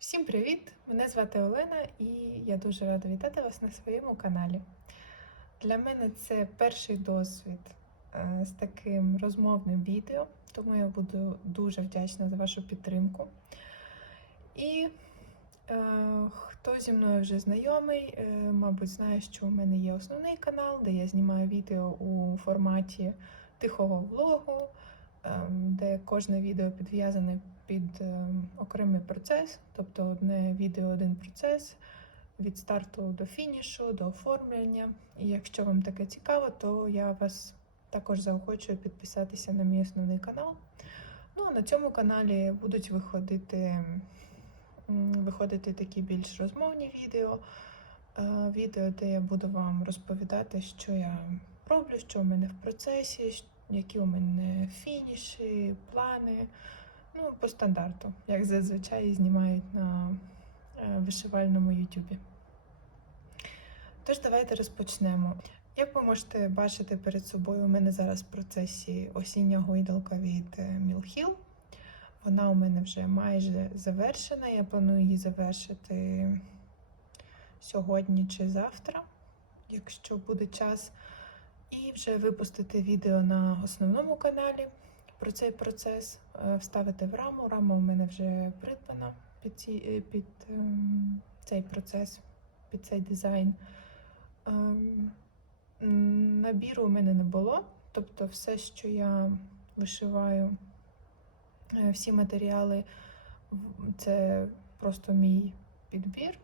Всім привіт! Мене звати Олена і я дуже рада вітати вас на своєму каналі. Для мене це перший досвід е, з таким розмовним відео, тому я буду дуже вдячна за вашу підтримку. І е, хто зі мною вже знайомий, е, мабуть, знає, що у мене є основний канал, де я знімаю відео у форматі тихого влогу, де кожне відео підв'язане під е, окремий процес, тобто одне відео, один процес від старту до фінішу, до оформлення. І якщо вам таке цікаво, то я вас також заохочую підписатися на мій основний канал. Ну а на цьому каналі будуть виходити, виходити такі більш розмовні відео. е, Відео, де я буду вам розповідати, що я роблю, що у мене в процесі, які у мене фініші, плани. Ну, по стандарту, як зазвичай знімають на е, вишивальному Ютубі. Тож, давайте розпочнемо. Як ви можете бачити перед собою, у мене зараз в процесі осіння гойдалка від е, Mill Hill. Вона у мене вже майже завершена. Я планую її завершити сьогодні чи завтра, якщо буде час, вже випустити відео на основному каналі про цей процес, е, вставити в раму. Рама у мене вже придбана під, ці, е, під ем, цей процес, під цей дизайн. Ем, Набіру у мене не було, тобто все, що я вишиваю, е, всі матеріали, це просто мій підбір.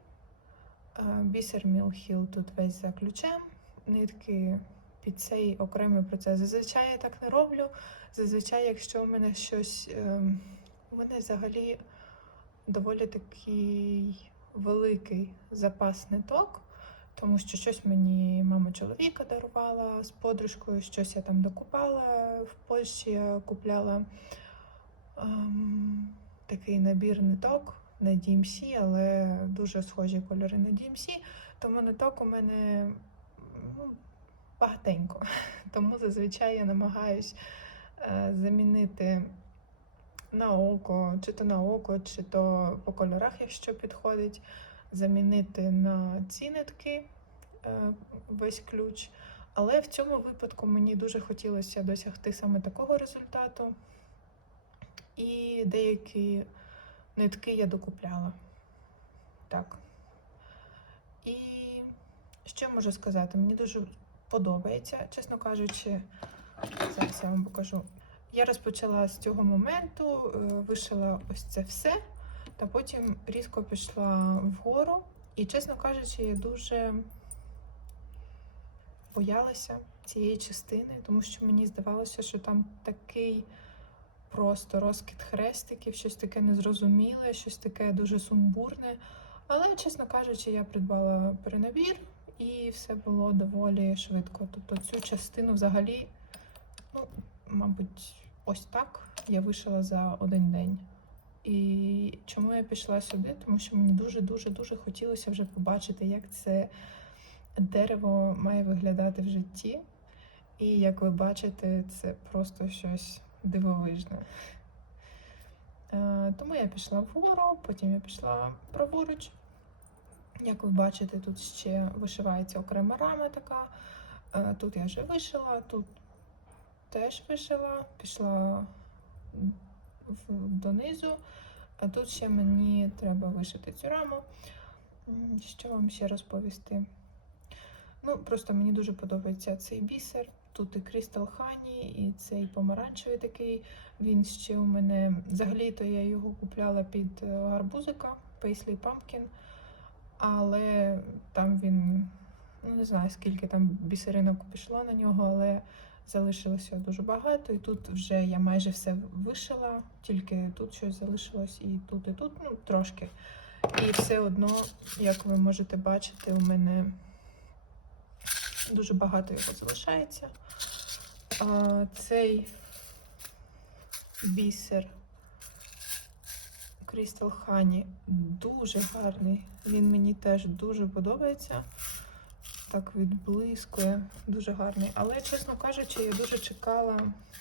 Бісер Мілхіл тут весь за ключем, нитки під цей окремий процес. Зазвичай я так не роблю. Зазвичай, якщо у мене щось. ем, У мене взагалі доволі такий великий запас ниток, тому що щось мені мама чоловіка дарувала з подружкою, щось я там докупала. В Польщі я купляла ем, такий набір ниток на DMC, але дуже схожі кольори на DMC. Тому ниток у мене ну, багатенько. Тому зазвичай я намагаюсь е, замінити на око, чи то на око, чи то по кольорах, якщо підходить, замінити на ці нитки е, весь ключ. Але в цьому випадку мені дуже хотілося досягти саме такого результату. І деякі нитки я докупляла. Так. І що можу сказати? Мені дуже подобається, чесно кажучи, зараз я вам покажу. Я розпочала з цього моменту, е, вишила ось це все, та потім різко пішла вгору. І, чесно кажучи, я дуже боялася цієї частини, тому що мені здавалося, що там такий просто розкид хрестиків, щось таке незрозуміле, щось таке дуже сумбурне. Але, чесно кажучи, я придбала перенабір і все було доволі швидко. Тобто цю частину взагалі, ну, мабуть, ось так я вишила за один день. І чому я пішла сюди? Тому що мені дуже-дуже дуже хотілося вже побачити, як це дерево має виглядати в житті. І як ви бачите, це просто щось дивовижне. Е, Тому я пішла вгору, потім я пішла праворуч. Як ви бачите, тут ще вишивається окрема рама така. Е, Тут я вже вишила, тут теж вишила, пішла донизу. А тут ще мені треба вишити цю раму. Що вам ще розповісти? Ну, просто мені дуже подобається цей бісер. Тут і Crystal Honey, і цей помаранчевий такий. Він ще у мене. Взагалі-то я його купляла під е, гарбузика Paisley Pumpkin, але там він, ну не знаю скільки там бісеринок пішло на нього, але залишилося дуже багато. І тут вже я майже все вишила, тільки тут щось залишилось, і тут, і тут, ну трошки. І все одно, як ви можете бачити, у мене дуже багато його залишається. А, цей бісер Crystal Honey дуже гарний. Він мені теж дуже подобається. Так відблискує, дуже гарний. Але, чесно кажучи, я дуже чекала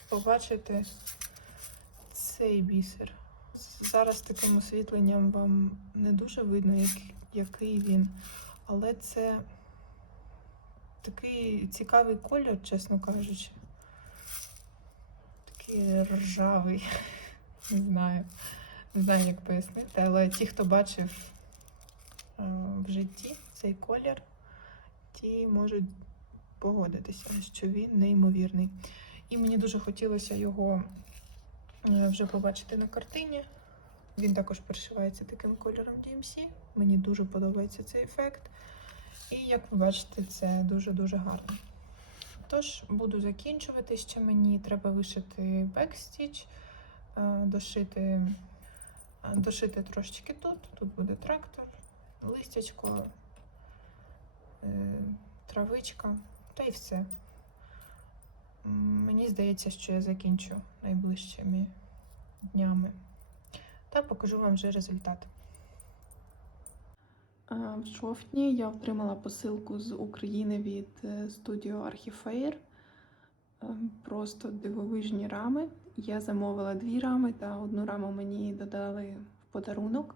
побачити цей бісер. Зараз таким освітленням вам не дуже видно, як, який він, але це такий цікавий колір, чесно кажучи. Такий ржавий. Не знаю. Не знаю, як пояснити, але ті, хто бачив е, в житті цей колір, ті можуть погодитися, що він неймовірний. І мені дуже хотілося його е, вже побачити на картині. Він також перешивається таким кольором DMC. Мені дуже подобається цей ефект. І як ви бачите, це дуже-дуже гарно. Тож буду закінчувати. Ще мені треба вишити бекстіч, е, дошити, дошити трошечки тут. Тут буде трактор, листячко, е, травичка та й все. Мені здається, що я закінчу найближчими днями. Та покажу вам вже результат. Е, В жовтні я отримала посилку з України від е, студіо Архіфейр. Е, Просто дивовижні рами. Я замовила дві рами, та одну раму мені додали в подарунок.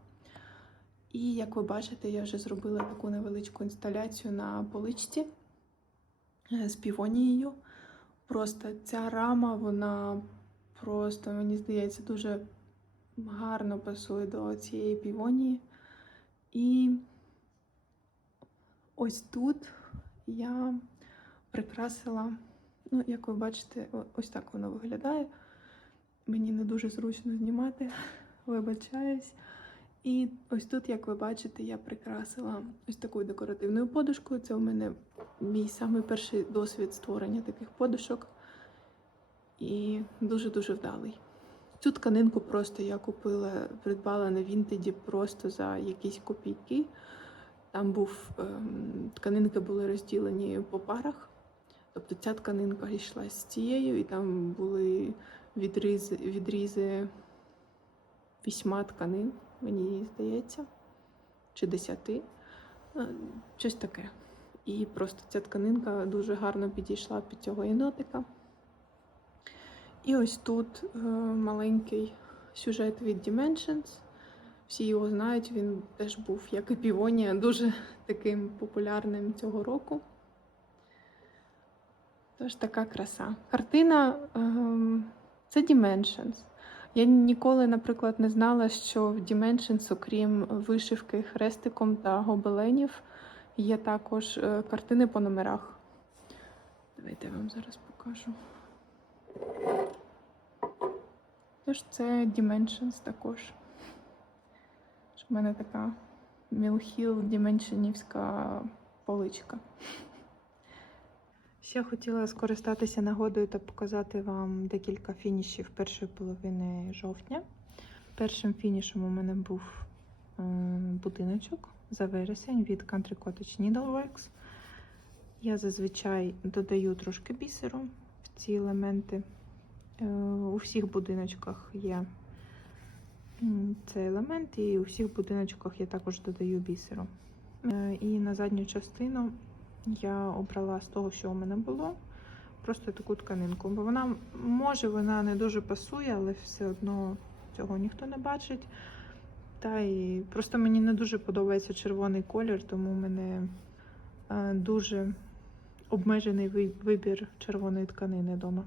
І як ви бачите, я вже зробила таку невеличку інсталяцію на поличці е, з півонією. Просто ця рама, вона просто, мені здається, дуже гарно пасує до цієї півонії. І ось тут я прикрасила, ну, як ви бачите, ось так воно виглядає. Мені не дуже зручно знімати, вибачаюсь. І ось тут, як ви бачите, я прикрасила ось такою декоративною подушкою. Це у мене мій самий перший досвід створення таких подушок. І дуже-дуже вдалий. Цю тканинку просто я купила, придбала на Вінтеді просто за якісь копійки. Там був ем, тканинки були розділені по парах. Тобто ця тканинка йшла з цією, і там були відрізи, відрізи вісьма тканин, мені здається, чи десяти. Е, Щось таке. І просто ця тканинка дуже гарно підійшла під цього єнотика. І ось тут е, маленький сюжет від Dimensions. Всі його знають, він теж був, як і Півонія, дуже таким популярним цього року. Тож така краса. Картина ем, це Dimensions. Я ніколи, наприклад, не знала, що в Dimensions, окрім вишивки хрестиком та гобеленів, є також е, картини по номерах. Давайте я вам зараз покажу. Тож це Dimensions також. У мене така Мілхіл Діменшенівська поличка. Ще хотіла скористатися нагодою та показати вам декілька фінішів першої половини жовтня. Першим фінішем у мене був е, будиночок за вересень від Country Cottage Needleworks. Я зазвичай додаю трошки бісеру в ці елементи. Е, У всіх будиночках є цей елемент, і у всіх будиночках я також додаю бісеру. Е, І на задню частину я обрала з того, що у мене було, просто таку тканинку. Бо вона може, вона не дуже пасує, але все одно цього ніхто не бачить. Та і просто мені не дуже подобається червоний колір, тому в мене е, дуже обмежений ви- вибір червоної тканини вдома.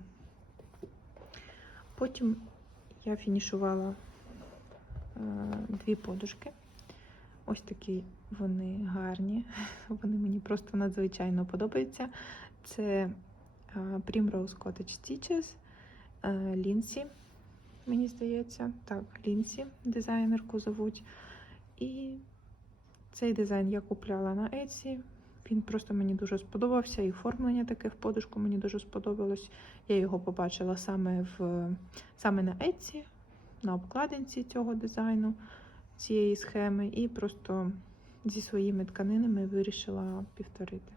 Потім я фінішувала е, дві подушки. Ось такі вони гарні. Вони мені просто надзвичайно подобаються. Це е, Primrose Cottage Stitches, е, Лінсі, мені здається. Так, Лінсі, дизайнерку зовуть. І цей дизайн я купляла на Etsy. Він просто мені дуже сподобався, і оформлення таке в подушку мені дуже сподобалось. Я його побачила саме в саме на Etsy, на обкладинці цього дизайну, цієї схеми, і просто зі своїми тканинами вирішила повторити.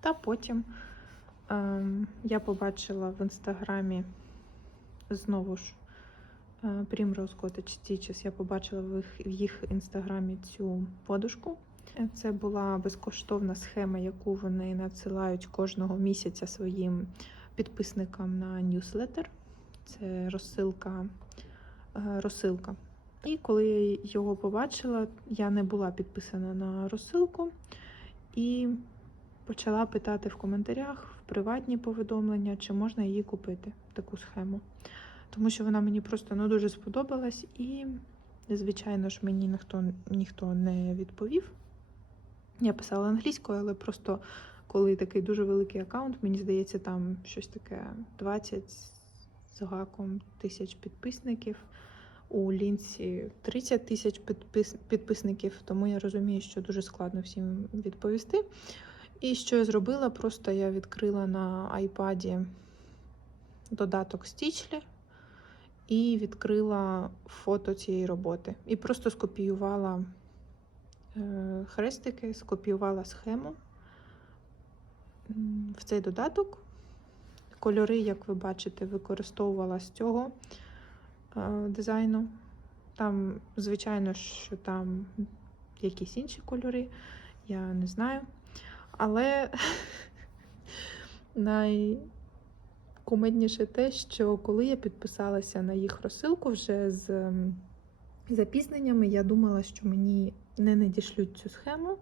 Та потім ем, я побачила в інстаграмі знову ж е, Primrose Cottage Stitches. Я побачила в їх, в їх інстаграмі цю подушку. Це була безкоштовна схема, яку вони надсилають кожного місяця своїм підписникам на ньюслетер. Це розсилка. е, розсилка. І коли я його побачила, я не була підписана на розсилку і почала питати в коментарях, в приватні повідомлення, чи можна її купити, таку схему. Тому що вона мені просто ну, дуже сподобалась, і, звичайно ж, мені ніхто, ніхто не відповів. Я писала англійською, але просто коли такий дуже великий аккаунт, мені здається, там щось таке 20 з гаком тисяч підписників. У лінці 30 тисяч підпис... підписників, тому я розумію, що дуже складно всім відповісти. І що я зробила? Просто я відкрила на iPad додаток Stitchly і відкрила фото цієї роботи. І просто скопіювала е, хрестики, скопіювала схему в цей додаток. Кольори, як ви бачите, використовувала з цього е, дизайну. Там, звичайно, що там якісь інші кольори, я не знаю. Але найкумедніше те, що коли я підписалася на їх розсилку вже з запізненнями, я думала, що мені не надішлють цю схему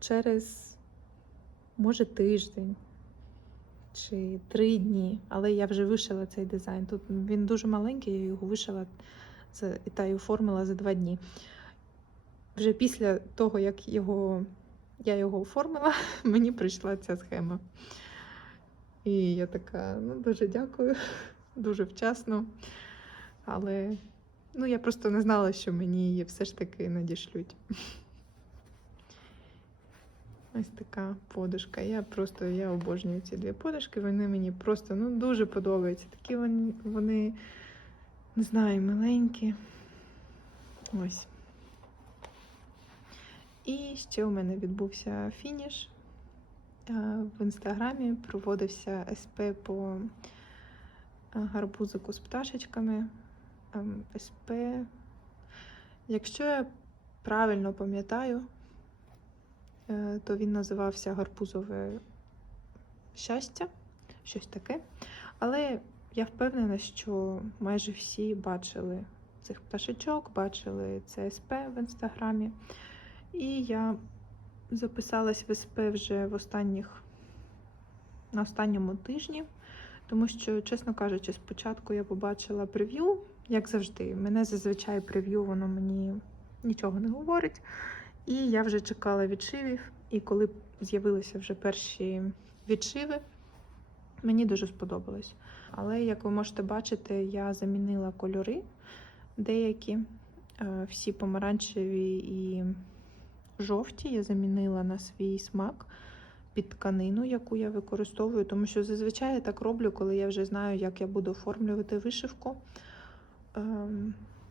через, може, тиждень чи три дні. Але я вже вишила цей дизайн. Тут він дуже маленький, я його вишила за- та й оформила за два дні. Вже після того, як його, я його оформила, мені прийшла ця схема. І я така, ну дуже дякую, дуже вчасно. Але ну, я просто не знала, що мені її все ж таки надішлють. Ось така подушка. Я просто я обожнюю ці дві подушки. Вони мені просто ну, дуже подобаються. Такі вони, вони не знаю, миленькі. Ось. І ще у мене відбувся фініш. В інстаграмі проводився СП по гарбузику з пташечками. Ем, СП. Якщо я правильно пам'ятаю, то він називався Гарбузове щастя, щось таке. Але я впевнена, що майже всі бачили цих пташечок, бачили ЦСП в інстаграмі. І я записалась в СП вже в останніх на останньому тижні, тому що, чесно кажучи, спочатку я побачила прев'ю, як завжди. Мене зазвичай прев'ю, воно мені нічого не говорить. І я вже чекала відшивів. І коли з'явилися вже перші відшиви, мені дуже сподобалось. Але, як ви можете бачити, я замінила кольори деякі, е, всі помаранчеві і жовті я замінила на свій смак під тканину, яку я використовую, тому що зазвичай я так роблю, коли я вже знаю, як я буду оформлювати вишивку.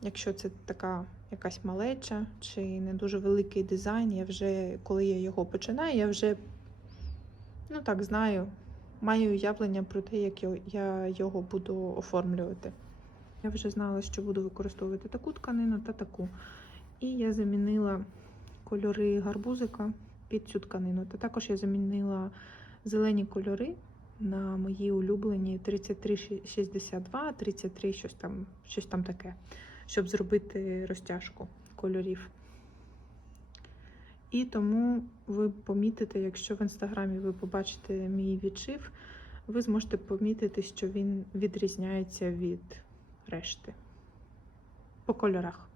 Якщо це така якась малеча чи не дуже великий дизайн, я вже, коли я його починаю, я вже ну так знаю, маю уявлення про те, як я його буду оформлювати. Я вже знала, що буду використовувати таку тканину та таку. І я замінила кольори гарбузика під цю тканину. Та також я замінила зелені кольори на мої улюблені 3362, 33, щось там, щось там таке, щоб зробити розтяжку кольорів. І тому ви помітите, якщо в інстаграмі ви побачите мій відшив, ви зможете помітити, що він відрізняється від решти по кольорах.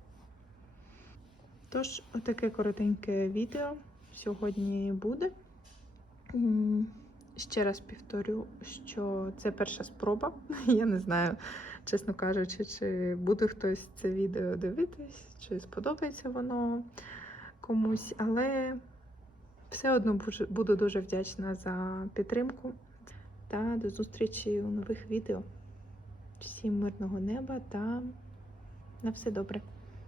Тож, таке коротеньке відео сьогодні буде. Ще раз повторю, що це перша спроба. Я не знаю, чесно кажучи, чи буде хтось це відео дивитись, чи сподобається воно комусь, але все одно буду- дуже вдячна за підтримку. Та до зустрічі у нових відео. Всім мирного неба та на все добре.